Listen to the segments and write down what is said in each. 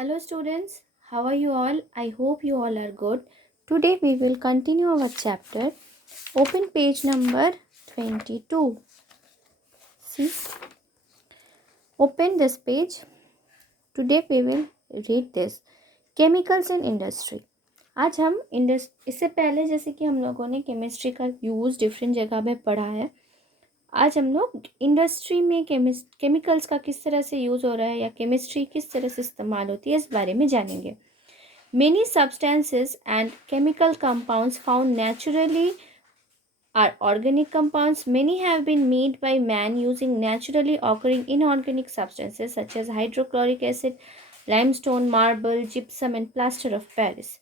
Hello students, how are you all? I hope you all are good. Today we will continue our chapter. Open page number 22. See, open this page. Today we will read this. Chemicals in industry. आज हम इससे पहले जैसे कि हम लोगों ने chemistry का यूज़ डिफरेंट जगह में पढ़ा है, आज हम लोग इंडस्ट्री में केमिकल्स का किस तरह से यूज़ हो रहा है या केमिस्ट्री किस तरह से इस्तेमाल होती है इस बारे में जानेंगे. Many substances and chemical compounds found naturally are organic compounds. Many have been made by man using naturally occurring inorganic substances such as hydrochloric acid, limestone, marble, gypsum and plaster of Paris.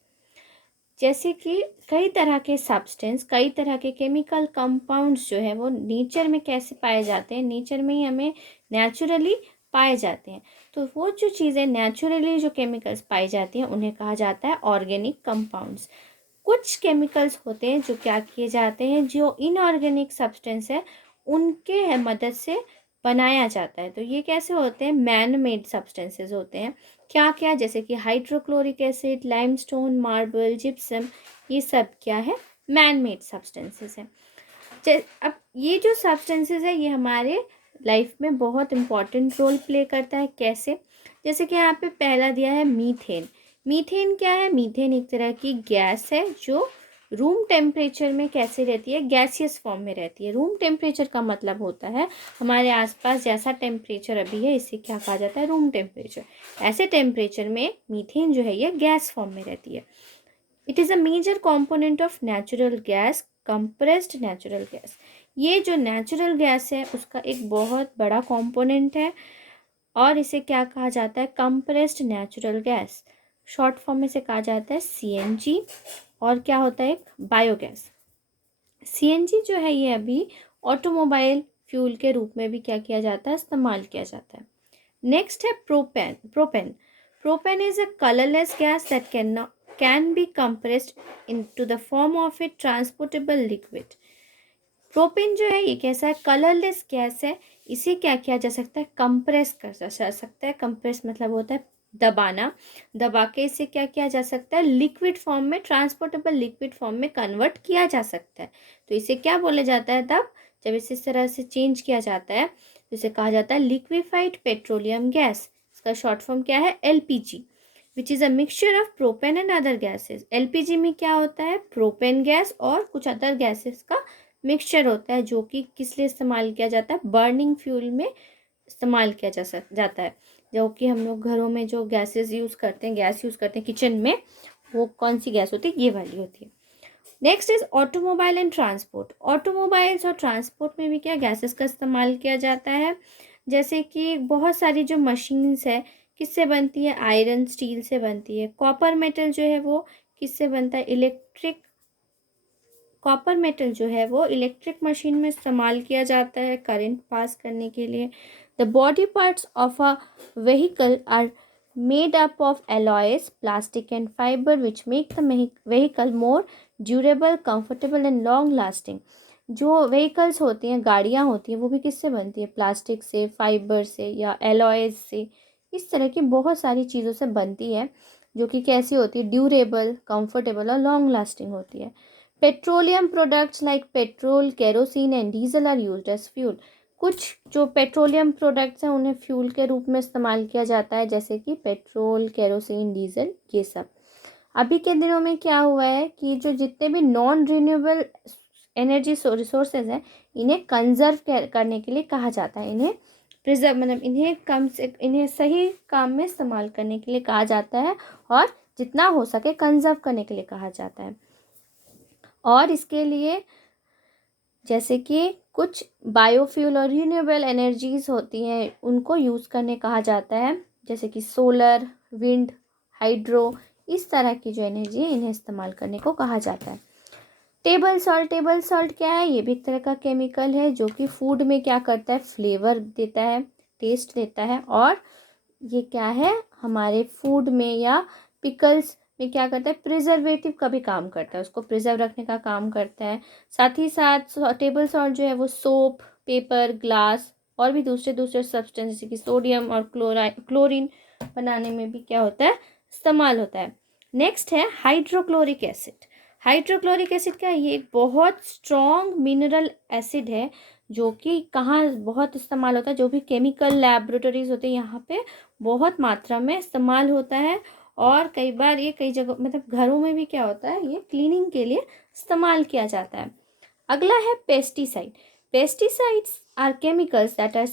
जैसे कि कई तरह के substance, कई तरह के chemical compounds जो है वो नेचर में कैसे पाए जाते हैं, नेचर में ही हमें नेचुरली पाए जाते हैं. तो वो जो चीज़ें नेचुरली जो केमिकल्स पाई जाती हैं उन्हें कहा जाता है ऑर्गेनिक कंपाउंड्स. कुछ केमिकल्स होते हैं जो क्या किए जाते हैं, जो इनऑर्गेनिक सब्सटेंस है उनके मदद से बनाया जाता है. तो ये कैसे होते हैं, मैन मेड सब्सटेंसेस होते हैं. क्या क्या, जैसे कि hydrochloric acid, limestone, marble, gypsum, ये सब क्या है, मैन मेड सब्सटेंसेस हैं. अब ये जो सब्सटेंसेस है ये हमारे लाइफ में बहुत इंपॉर्टेंट रोल प्ले करता है. कैसे, जैसे कि यहाँ पे पहला दिया है मीथेन. मीथेन क्या है, मीथेन एक तरह की गैस है जो रूम टेम्परेचर में कैसे रहती है, गैसियस फॉर्म में रहती है. रूम टेम्परेचर का मतलब होता है हमारे आसपास जैसा टेम्परेचर अभी है इसे क्या कहा जाता है, रूम टेम्परेचर. ऐसे टेम्परेचर में मीथेन जो है ये गैस फॉर्म में रहती है. It is a major component of natural gas, compressed natural gas. ये जो नेचुरल गैस है उसका एक बहुत बड़ा कॉम्पोनेंट है और इसे क्या कहा जाता है, compressed natural gas. Short form में से कहा जाता है सीएनजी. और क्या होता है, एक बायोगैस. सीएनजी जो है ये अभी ऑटोमोबाइल फ्यूल के रूप में भी क्या किया जाता है, इस्तेमाल किया जाता है. नेक्स्ट है propane. Propane is a colourless gas that can be compressed into the form of A transportable liquid. Propane जो है ये कैसा है, कलरलेस गैस है. इसे क्या किया जा सकता है, कंप्रेस कर जा सकता है. कंप्रेस मतलब होता है दबाना. दबा के इसे क्या किया जा सकता है, लिक्विड फॉर्म में, ट्रांसपोर्टेबल लिक्विड फॉर्म में कन्वर्ट किया जा सकता है. तो इसे क्या बोला जाता है, तब जब इसे इस तरह से चेंज किया जाता है तो इसे कहा जाता है लिक्विफाइड पेट्रोलियम गैस. इसका शॉर्ट फॉर्म क्या है, LPG, which is a mixture of propane and other gases. LPG में क्या होता है, प्रोपेन गैस और कुछ अदर गैसेस का मिक्सचर होता है जो कि किस लिए इस्तेमाल किया जाता है, बर्निंग फ्यूल में इस्तेमाल किया जाता है. जो कि हम लोग घरों में जो गैसेस यूज़ करते हैं, गैस यूज़ करते हैं किचन में, वो कौन सी गैस होती है, ये वाली होती है. Next is automobile and transport. Automobiles और ट्रांसपोर्ट में भी क्या गैसेस का इस्तेमाल किया जाता है. जैसे कि बहुत सारी जो मशीन्स है किससे बनती है, आयरन स्टील से बनती है. कॉपर मेटल जो है वो किससे बनता है, कॉपर मेटल जो है वो इलेक्ट्रिक मशीन में इस्तेमाल किया जाता है करंट पास करने के लिए. The body parts of a vehicle are made up of alloys, plastic and fibre which make the vehicle more durable, comfortable and long lasting. जो व्हीकल्स होती हैं, गाड़ियाँ होती हैं, वो भी किससे बनती है, प्लास्टिक से, फाइबर से या एलॉयज से. इस तरह की बहुत सारी चीज़ों से बनती है जो कि कैसी होती है, ड्यूरेबल, कंफर्टेबल और लॉन्ग लास्टिंग होती है. Petroleum products like petrol, kerosene and diesel are used as fuel. कुछ जो पेट्रोलियम प्रोडक्ट्स हैं उन्हें फ्यूल के रूप में इस्तेमाल किया जाता है, जैसे कि पेट्रोल, केरोसिन, डीजल, ये सब. अभी के दिनों में क्या हुआ है कि जो जितने भी नॉन रिन्यूएबल एनर्जी रिसोर्सेज हैं इन्हें कंजर्व करने के लिए कहा जाता है. इन्हें प्रिजर्व मतलब इन्हें सही काम में इस्तेमाल करने के लिए कहा जाता है और जितना हो सके कंजर्व करने के लिए कहा जाता है. और इसके लिए जैसे कि कुछ बायोफ्यूल और रिन्यूएबल एनर्जीज होती हैं उनको यूज़ करने कहा जाता है, जैसे कि सोलर, विंड, हाइड्रो, इस तरह की जो एनर्जी है इन्हें इस्तेमाल करने को कहा जाता है. टेबल सॉल्ट क्या है, ये भी एक तरह का केमिकल है जो कि फूड में क्या करता है, फ्लेवर देता है, टेस्ट देता है. और ये क्या है, हमारे फूड में या पिकल्स में क्या करता है, प्रिजर्वेटिव का भी काम करता है, उसको प्रिजर्व रखने का काम करता है. साथ ही साथ टेबल सॉल्ट जो है वो सोप, पेपर, ग्लास और भी दूसरे सब्सटेंस जैसे कि सोडियम और क्लोरीन बनाने में भी क्या होता है, इस्तेमाल होता है। नेक्स्ट है हाइड्रोक्लोरिक एसिड। हाइड्रोक्लोरिक एसिड क्या है, ये एक बहुत स्ट्रॉन्ग मिनरल एसिड है जो कि कहाँ बहुत इस्तेमाल होता है, जो भी केमिकल लैबोरेटरीज होते हैं यहाँ पे बहुत मात्रा में इस्तेमाल होता है। और कई बार ये कई जगह मतलब घरों में भी क्या होता है, ये क्लीनिंग के लिए इस्तेमाल किया जाता है। अगला है pesticide. Pesticides are chemicals that are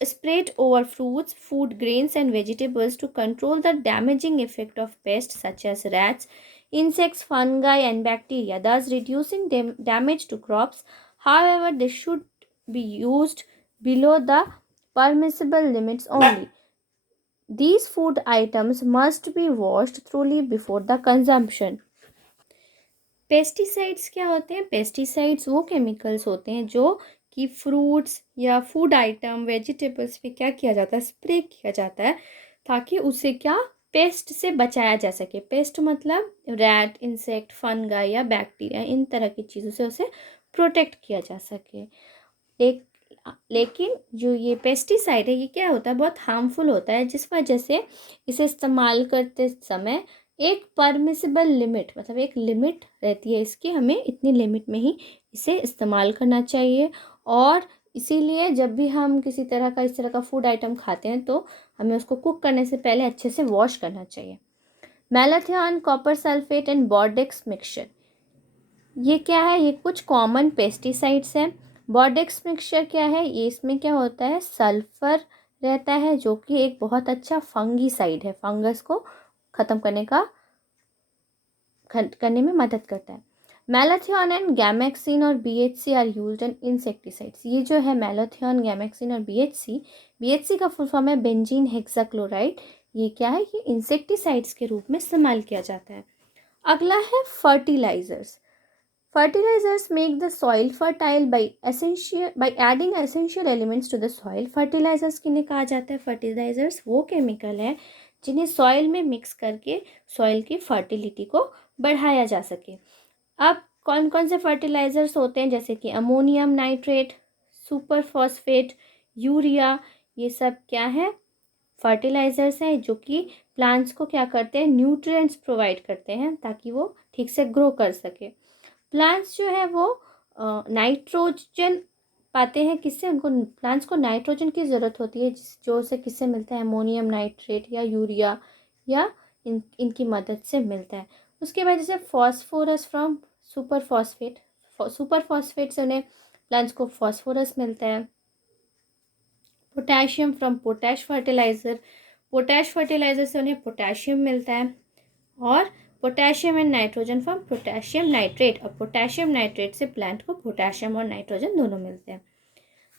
sprayed over fruits, food grains and vegetables to control the damaging effect of pests such as rats, insects, fungi and bacteria, thus reducing damage to crops. However, they should be used below the permissible limits only. These food items must be washed thoroughly before the consumption. Pesticides क्या होते हैं, pesticides वो chemicals होते हैं जो कि fruits या food item vegetables पे क्या किया जाता है, स्प्रे किया जाता है ताकि उसे क्या पेस्ट से बचाया जा सके। पेस्ट मतलब रैट, इंसेक्ट, फंगाई या बैक्टीरिया, इन तरह की चीज़ों से उसे प्रोटेक्ट किया जा सके। एक लेकिन जो ये पेस्टिसाइड है ये क्या होता है, बहुत हार्मफुल होता है, जिस वजह से इसे इस्तेमाल करते समय एक परमिसिबल लिमिट मतलब एक लिमिट रहती है इसकी, हमें इतनी लिमिट में ही इसे इस्तेमाल करना चाहिए। और इसीलिए जब भी हम किसी तरह का इस तरह का फूड आइटम खाते हैं तो हमें उसको कुक करने से पहले अच्छे से वॉश करना चाहिए। Malathion, copper sulphate and Bordeaux mixture, ये क्या है, ये कुछ कॉमन पेस्टिसाइड्स हैं। बोर्डेक्स मिक्सचर क्या है, ये इसमें क्या होता है, सल्फर रहता है जो कि एक बहुत अच्छा फंगीसाइड है, फंगस को ख़त्म करने में मदद करता है। मैलाथियन एंड गैमेक्सिन और BHC are used in insecticides. ये जो है मैलाथियन, गैमेक्सिन और BHC का फुल फॉर्म है बेंजीन हेक्साक्लोराइड। ये क्या है, ये इंसेक्टिसाइड्स के रूप में इस्तेमाल किया जाता है। अगला है fertilisers. Fertilizers make the soil fertile by adding essential elements to the soil. Fertilizers किन्हें कहा जाता है, fertilizers वो केमिकल है जिन्हें सॉइल में मिक्स करके सॉइल की फर्टिलिटी को बढ़ाया जा सके। अब कौन कौन से फर्टिलाइजर्स होते हैं, जैसे कि ammonium nitrate, super phosphate, urea, ये सब क्या है, फर्टिलाइजर्स हैं जो कि प्लांट्स को क्या करते हैं, न्यूट्रिएंट्स प्रोवाइड करते हैं ताकि वो ठीक से ग्रो कर सके। प्लांट्स जो है वो नाइट्रोजन पाते हैं किससे, उनको प्लांट्स को नाइट्रोजन की ज़रूरत होती है जो उसे किससे मिलता है, अमोनियम नाइट्रेट या यूरिया या इनकी मदद से मिलता है। उसके बाद जैसे फॉस्फोरस फ्रॉम सुपर फॉस्फेट से उन्हें प्लांट्स को फॉस्फोरस मिलता है। पोटेशियम फ्रॉम पोटैश फर्टिलाइजर से उन्हें पोटेशियम मिलता है। और potassium and nitrogen from potassium nitrate, और पोटेशियम नाइट्रेट से प्लांट को पोटेशियम और नाइट्रोजन दोनों मिलते हैं।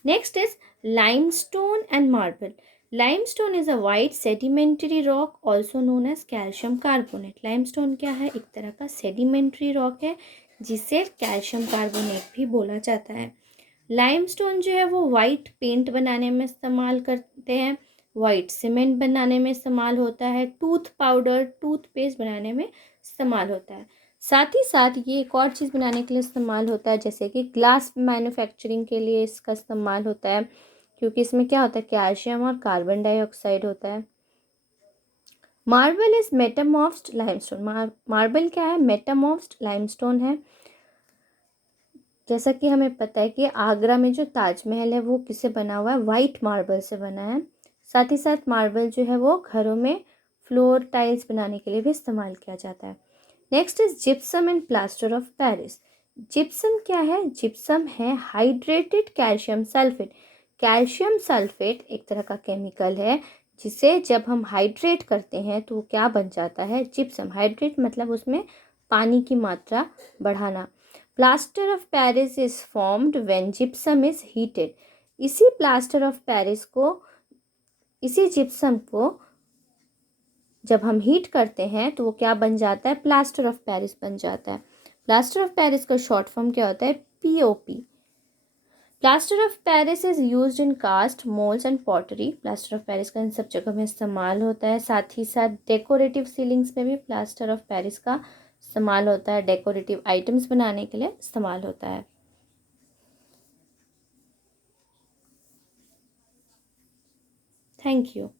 Next is limestone and marble. Limestone is a white sedimentary rock also known as calcium carbonate. Limestone क्या है, एक तरह का सेडिमेंट्री रॉक है जिसे कैल्शियम कार्बोनेट भी बोला जाता है। लाइमस्टोन जो है वो वाइट पेंट बनाने में इस्तेमाल करते हैं, वाइट सीमेंट बनाने में इस्तेमाल होता है, टूथ पाउडर, टूथपेस्ट बनाने में इस्तेमाल होता है। साथ ही साथ ये एक और चीज़ बनाने के लिए इस्तेमाल होता है, जैसे कि ग्लास मैन्युफैक्चरिंग के लिए इसका इस्तेमाल होता है, क्योंकि इसमें क्या होता है, कैल्शियम और कार्बन डाइऑक्साइड होता है। Marble is metamorphosed limestone. Marble क्या है, मेटामॉर्फ्ड लाइमस्टोन है। जैसा कि हमें पता है कि आगरा में जो ताजमहल है वो किससे बना हुआ है, वाइट मार्बल से बना है। साथ ही साथ मार्बल जो है वो घरों में फ्लोर टाइल्स बनाने के लिए भी इस्तेमाल किया जाता है। Next is gypsum and plaster of Paris. Gypsum क्या है, जिप्सम है hydrated calcium sulphate. Calcium sulphate एक तरह का केमिकल है जिसे जब हम हाइड्रेट करते हैं तो क्या बन जाता है, जिप्सम। हाइड्रेट मतलब उसमें पानी की मात्रा बढ़ाना। Plaster of Paris is formed when gypsum is heated. इसी जिप्सम को जब हम हीट करते हैं तो वो क्या बन जाता है, प्लास्टर ऑफ पेरिस बन जाता है। प्लास्टर ऑफ पेरिस का शॉर्ट फॉर्म क्या होता है, POP। Plaster of Paris is used in cast, moulds and pottery. Plaster of Paris का इन सब जगह में इस्तेमाल होता है। साथ ही साथ डेकोरेटिव सीलिंग्स में भी प्लास्टर ऑफ पेरिस का इस्तेमाल होता है, डेकोरेटिव आइटम्स बनाने के लिए इस्तेमाल होता है। Thank you.